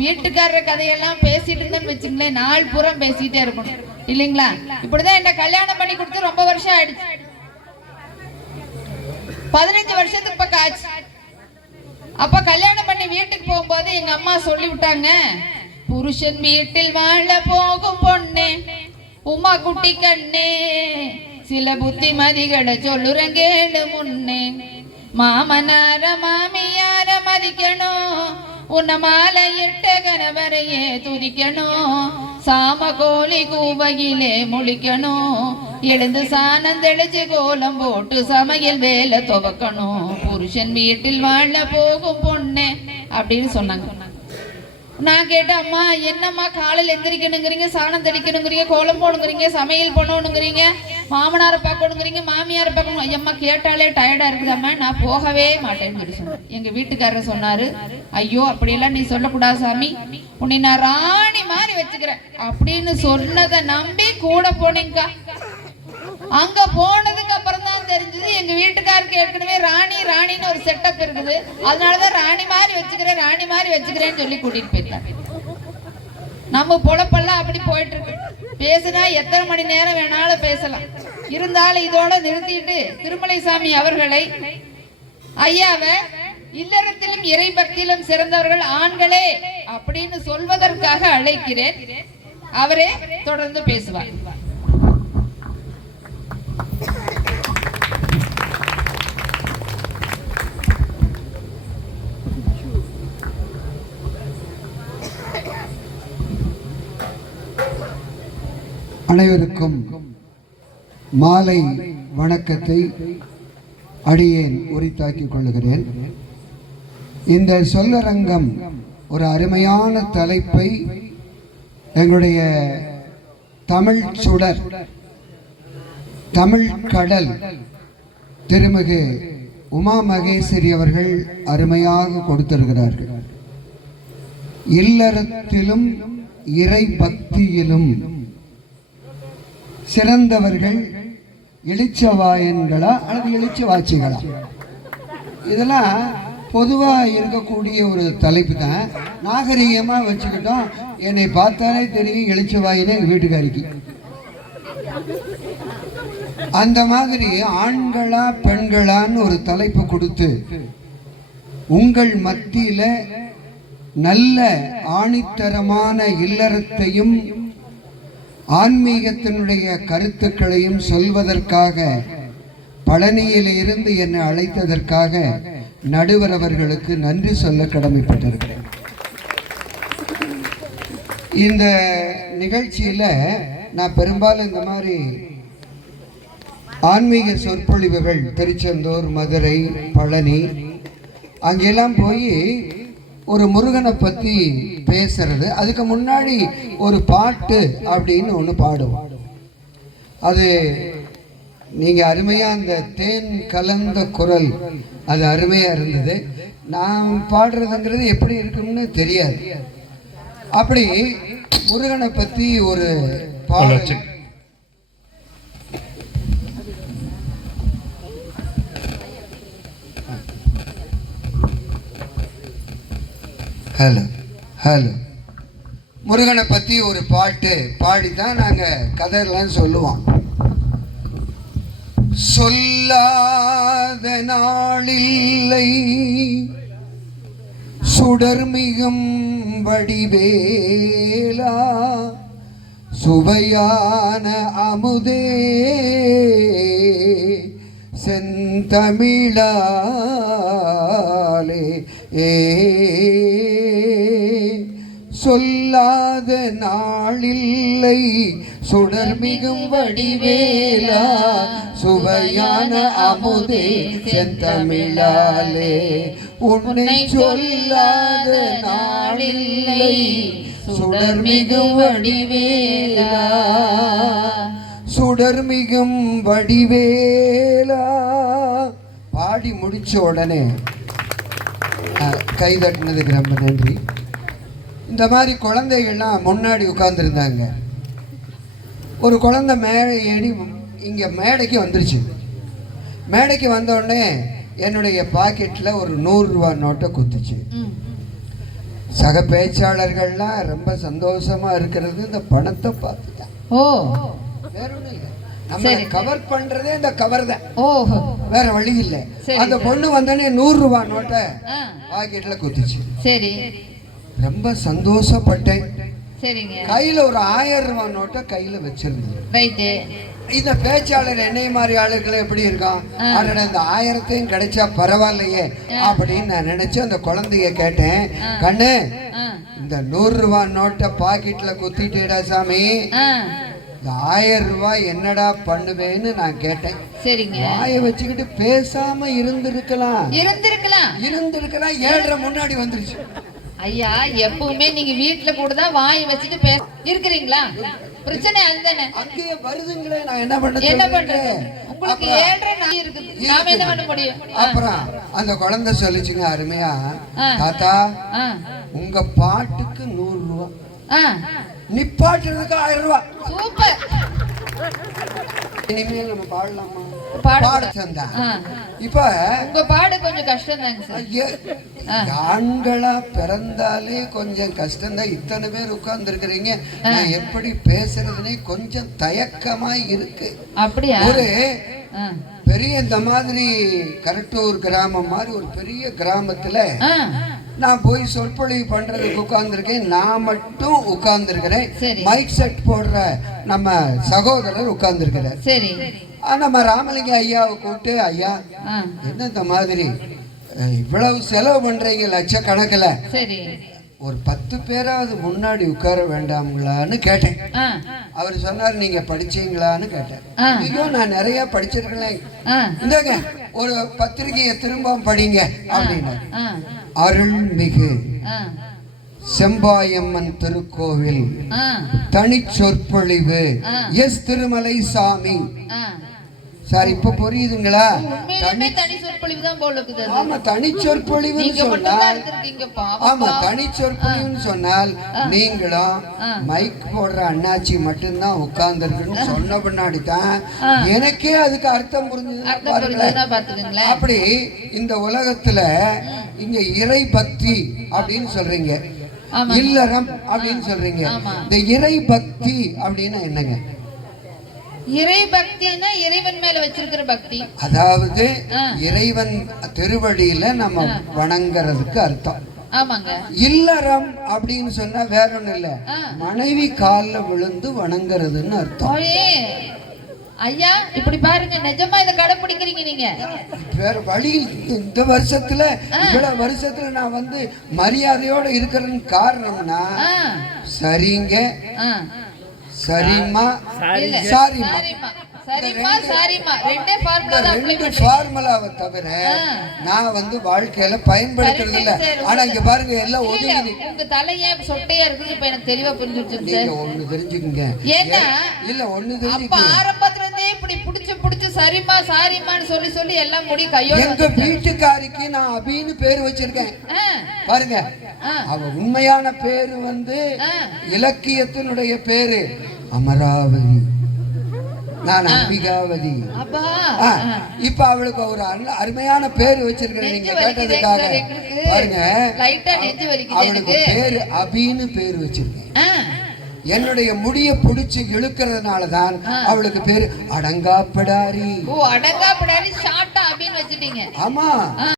வீட்டுக்காரர கதையெல்லாம் பேசிட்டு இருந்தேன்னு வச்சுங்களேன், நாள் பூரா பேசிட்டே இருக்கணும் இல்லைங்களா? இப்படிதான் என்ன கல்யாணம் பண்ணி கொடுத்து ரொம்ப வருஷம் ஆயிடுச்சு. 15 வருஷத்துக்கு பக்கம் ஆச்சு. அப்ப கல்யாணம் பண்ணி வீட்டுக்கு போகும்போது எங்க அம்மா சொல்லி விட்டாங்க, புருஷன் வீட்டில் வாழ போகும் பொண்ணே உமா குட்டி கண்ணே, சில புத்திமதிகளை சொல்லுறேன் கேளு முன்னே. மாமனார மாமியார மதிக்கணும், உன்னை மாலையிட்ட கணவரையே துதிக்கணும், சாம கோழி கூவையிலே முழிக்கணும், எழுந்து சாணம் தெளிச்சு கோலம் போட்டு சமையல் வேலை துவக்கணும், புருஷன் வீட்டில் வாழ போகும் பொண்ணு அப்படின்னு சொன்னாங்க. நான் கேட்டேன், அம்மா என்னம்மா காலையில் எந்திரிக்கணுங்கிறீங்க, சாணம் தெளிக்கணுங்கிறீங்க, கோலம் போடணுங்கிறீங்க, சமையல் பண்ணணுங்கிறீங்க, மாமனாரை பார்க்கணுங்கிறீங்க, மாமியாரை பார்க்கணும். ஐயம்மா கேட்டாலே டயர்டா இருக்குதாம்மா, நான் போகவே மாட்டேன்னு சொல்லி சொன்னேன். எங்க வீட்டுக்காரர் சொன்னாரு, ஐயோ அப்படியெல்லாம் நீ சொல்லக்கூடாது சாமி, உன்னை நான் ராணி மாதிரி வச்சுக்கிறேன் அப்படின்னு சொன்னதை நம்பி கூட போனேங்கக்கா. அங்க போனதுக்கு அப்புறம் தான் தெரிஞ்சது எங்க வீட்டுக்காருக்கு ஏற்கனவே ராணின்னு ஒரு செட்டப் இருக்குது, அதனாலதான் ராணி மாதிரி வச்சுக்கிறேன்னு சொல்லி கூட்டிட்டு போயிட்டாங்க. நம்ம பொழப்பெல்லாம் அப்படி போயிட்டு இருக்கு. பேசுனா எத்தனை மணி நேரம் வேணாலும் பேசலாம். இருந்தாலும் இதோட நிறுத்திட்டு திருமலைசாமி அவர்களை ஐயாவை இல்லறத்திலும் இறை பக்தியிலும் சிறந்தவர்கள் ஆண்களே அப்படின்னு சொல்வதற்காக அழைக்கிறேன். அவரே தொடர்ந்து பேசுவார். அனைவருக்கும் மாலை வணக்கத்தை அடியேன் உரித்தாக்கிக் கொள்கிறேன். இந்த சொல்லரங்கம் ஒரு அருமையான தலைப்பை எங்களுடைய தமிழ் சுடர், தமிழ் கடல் திருமிகு உமா மகேஸ்வரி அவர்கள் அருமையாக கொடுத்திருக்கிறார்கள். இல்லறத்திலும் இறை பக்தியிலும் சிறந்தவர்கள் எழுச்சவாயன்களா அல்லது எழுச்சவாச்சிகளா? இதெல்லாம் பொதுவாக இருக்கக்கூடிய ஒரு தலைப்பு தான். நாகரிகமாக வச்சுக்கிட்டோம். என்னை பார்த்தாலே தெரியும் எழுச்சவாயினே எங்கள் வீட்டுக்காரிக்கு. அந்த மாதிரி ஆண்களா பெண்களான்னு ஒரு தலைப்பு கொடுத்து உங்கள் மத்தியில நல்ல ஆணித்தரமான இல்லறத்தையும் ஆன்மீகத்தினுடைய கருத்துக்களையும் சொல்வதற்காக பழனியில் இருந்து என்னை அழைத்ததற்காக நடுவர் அவர்களுக்கு நன்றி சொல்ல கடமைப்பட்டிருக்கிறேன். இந்த நிகழ்ச்சியில நான் பெரும்பாலும் இந்த மாதிரி ஆன்மீக சொற்பொழிவுகள் திருச்செந்தூர், மதுரை, பழனி அங்கெல்லாம் போய் ஒரு முருகனை பற்றி பேசுறது, அதுக்கு முன்னாடி ஒரு பாட்டு அப்படின்னு ஒன்று பாடுவோம். அது நீங்கள் அருமையாக அந்த தேன் கலந்த குரல் அது அருமையாக இருந்தது. நான் பாடுறதுங்கிறது எப்படி இருக்கும்னு தெரியாது. அப்படி முருகனை பற்றி ஒரு பாடல். ஹலோ ஹலோ முருகனை பற்றி ஒரு பாட்டு பாடித்தான் நாங்கள் கதையெல்லாம் சொல்லுவோம். சொல்லாத நாளில்லை சுடர்மிகும் வடிவேலா, சுவையான அமுதே செந்தமிழாலே சொல்லாத நாளில்லை சுடர்மிகும் வடிவேலா, சுவையான அமுதே செந்தமிழாலே, உன்னை சொல்லாத நாளில்லை சுடர்மிகும் வடிவேலா, சுடர்மிகும் வடிவேலா. பாடி முடிச்ச உடனே கைதட்டினதுக்கு ரொம்ப நன்றி. இந்த மாதிரி குழந்தைகள்லாம் முன்னாடி உட்கார்ந்துருந்தாங்க. ஒரு குழந்தை மேலே ஏறி இங்கே மேடைக்கு வந்துருச்சு. மேடைக்கு வந்தோடனே என்னுடைய பாக்கெட்டில் ஒரு 100 ரூபா நோட்டை குத்துச்சு. சக பேச்சாளர்கள்லாம் ரொம்ப சந்தோஷமா இருக்கிறது இந்த பணத்தை பார்த்துதான். ஓ வேற ஒண்ணும் இல்லை. நம்ம கவர் பண்றதே இந்த கவர் தான். ஓ வேற வழி இல்லை. அந்த பொண்ணு வந்தனே 100 ரூபாய் நோட்டை பாக்கெட்ல குத்திச்சு. சரி, ரொம்ப சந்தோஷப்பட்டேன். சரிங்க. கையில ஒரு 1000 ரூபாய் நோட்டை கையில வச்சிருந்தேன். ரைட்டு. இந்த பேச்சாளர் என்னை மாதிரி ஆளுகள் எப்படி இருக்கான், அதோட இந்த 1000த்தையும் கிடைச்சா பரவாயில்லையே அப்படின்னு நான் நினைச்சு அந்த குழந்தைய கேட்டேன், கண்ணு இந்த 100 ரூபாய் நோட்டை பாக்கெட்ல குத்திட்டேடா சாமி, இந்த 1000 ரூபாய் என்னடா பண்ணுவேன்னு நான் கேட்டேன். சரிங்க. வாயை வச்சுக்கிட்டு பேசாம இருந்திருக்கலாம். 7:30 முன்னாடி வந்துருச்சு. ஐயா, எப்பவுமே நீங்க வீட்டுல கூட தான் வாயை வச்சுட்டு இருக்கிறீங்களா? பிரச்சனை அதுதானே. அங்கேயே வருதுங்களே, நான் என்ன பண்றது? உங்களுக்கு 7:30 இருக்குது, நாம என்ன பண்ண முடியும்? அப்புறம் அந்த குழந்தை சொல்லிச்சுங்க அருமையா, தாத்தா உங்க பாட்டுக்கு 100 ரூபாய், நிப்பாட்டுறதுக்கு 1000 ரூபாய். சூப்பர். இனிமேல் நம்ம பாடலாமா? பாடச்சந்தா. இப்ப உங்க பாடு கொஞ்சம் கஷ்டம் தாங்க சார். ஆண்களா பிறந்தாலே கொஞ்சம் கஷ்டம்தான். இத்தனை பேர் உட்கார்ந்து இருக்கிறீங்க, நான் எப்படி பேசுறதுன்னே கொஞ்சம் தயக்கமா இருக்கு. அப்படியா? ஒரு பெரிய இந்த மாதிரி கரட்டூர் கிராமம் மாதிரி ஒரு பெரிய கிராமத்துல நான் போய் சொற்பொழிவு பண்றதுக்கு உட்கார்ந்துருக்கேன். நான் மட்டும் உட்கார்ந்துருக்கிறேன். மைக் செட் போடுற நம்ம சகோதரர் உட்கார்ந்துருக்கிறார். சரி. நம்ம ராமலிங்க ஐயாவை கூப்பிட்டு, ஐயா என்ன இந்த மாதிரி இவ்வளவு செலவு பண்றீங்க லட்சக்கணக்கில், சரி ஒரு 10 பேராவது முன்னாடி உட்கார வேண்டாம்ங்களான்னு கேட்டேன். அவர் சொன்னார், நீங்க படிச்சீங்களான்னு கேட்டேன். ஐயோ நான் நிறைய படிச்சிருக்கேன், இந்தாங்க ஒரு பத்திரிகையை திரும்ப படிங்க அப்படின்னு. அருள்மிகு செம்பாயம்மன் திருக்கோவில் தனி சொற்பொழிவு எஸ் திருமலை சாமி. சார் இப்ப புரியுதுங்களா? தனி சொற்பொழிவு தான் போல இருக்குது. ஆமா, தனி சொற்பொழிவுன்னு சொன்னால், ஆமா தனி சொற்பொழிவுன்னு சொன்னால் நீங்களும் மைக் போடுற அண்ணாச்சி மட்டும்தான் உட்கார்ந்து இருக்குன்னு சொன்ன பின்னாடி தான் எனக்கே அதுக்கு அர்த்தம் புரிஞ்சது. அப்படி இந்த உலகத்துல இங்க இறை பக்தி அப்படின்னு சொல்றீங்க, இல்லறம் அப்படின்னு சொல்றீங்க. இந்த இறை பக்தி அப்படின்னா என்னங்க? இறை பக்தினா இறைவன் மேல வச்சிருக்கிற பக்தி, அதாவது இறைவன் திருவடியில நம்ம வணங்குறதுக்கு அர்த்தம். ஆமாங்க. இல்லறம் அப்படின்னு சொன்னா வேற ஒண்ணும் இல்ல, மனைவி கால்ல விழுந்து வணங்குறதுன்னு அர்த்தம். ஐயா இப்படி பாருங்க, நிஜமா இதை கடைபிடிக்கிறீங்க நீங்க? வேற வழி. இந்த வருஷத்துல இவ்வளவு வருஷத்துல நான் வந்து மரியாதையோட இருக்கிறதுன்னு காரணம்னா, சரிங்க சரிம்மா சாரிம்மா, ரெண்டு ஃபார்முலாவை தவிர நான் வந்து வாழ்க்கையில பயன்படுத்துறது இல்ல. ஆனா இங்க பாருங்க எல்லாம் ஒதுங்கி. உங்க தலையே சொட்டையா இருக்குது, இப்ப எனக்கு தெளிவா புரிஞ்சிருச்சு. நீங்க ஒண்ணு தெரிஞ்சுக்கங்க. ஏன்னா இல்ல ஒண்ணு தெரிஞ்சுக்கங்க, ஆரம்பத்துல இருந்தே இப்படி புடிச்சு சரிம்மா சாரிம்மான்னு சொல்லி சொல்லி எல்லாம் முடி கையோட. எங்க வீட்டுக்காரிக்கு நான் அபின்னு பேரு வச்சிருக்கேன் பாருங்க. அவ உண்மையான பேரு வந்து இலக்கியத்தினுடைய பேரு அமராவதி, நான் அம்பிகாவதி. இப்ப அவளுக்கு ஒரு அருமையான பேரு வச்சிருக்கிறேன் நீங்க கேட்டதுக்காக. பாருங்க, அவளுக்கு பேரு அபின்னு பேரு வச்சிருக்கேன். என்னுடைய முடிய புடிச்சு இழுக்கிறதுனாலதான் அவளுக்கு பேரு அடங்காப்படாரி. அடங்காப்படாரி ஷார்ட்டா அபின்னு வச்சிட்டீங்க. ஆமா.